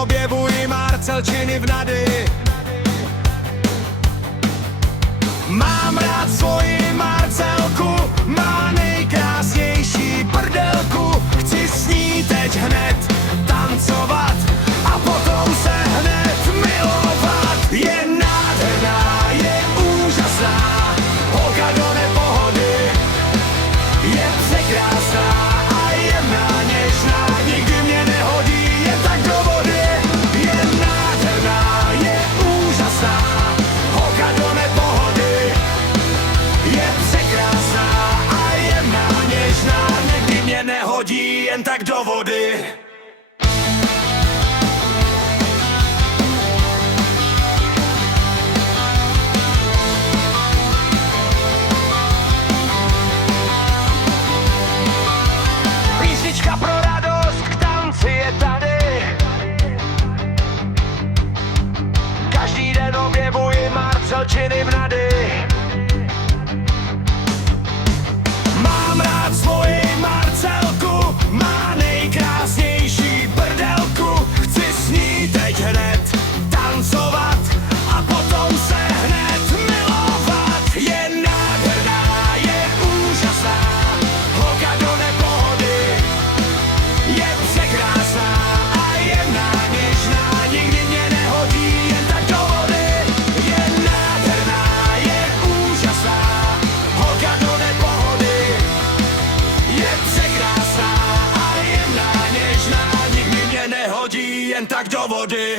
objevuji Marcelčiny v nady. Mám rád svoji Marcelku, má nejkrásnější prdelku. Chci s ní teď hned tancovat a potom se hned milovat. Je nádherná, je úžasná, holka do nepohody. Je překrásná a jemná, něžná, nikdy mě nehodí jen tak do vody. Je nádherná, je úžasná, holka do nepohody. Je překrásná a jemná, něžná, nikdy mě nehodí jen tak do vody. Písnička pro radost, k tanci je tady. Každý den objevuji Marcelčiny v nady. Mám rád svoji Marcelku, má nejkrásnější prdelku. Chci s ní teď hned tancovat a potom se hned milovat. Je nádherná, je úžasná, holka do nepohody. Je překrásná a jemná, něžná, nikdy mě nehodí jen tak do vody. Je nádherná, je úžasná, holka do nepohody. Je překrásná a jemná, něžná, nikdy mě nehodí jen tak do vody.